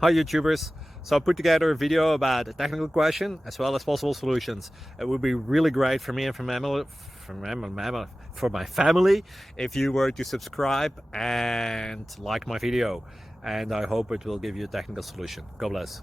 Hi YouTubers! So I put together a video about a technical question as well as possible solutions. It would be really great for me and for my family if you were to subscribe and like my video, and I hope it will give you a technical solution. God bless.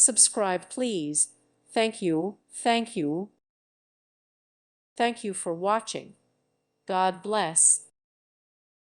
Subscribe, please. Thank you. Thank you. Thank you for watching. God bless.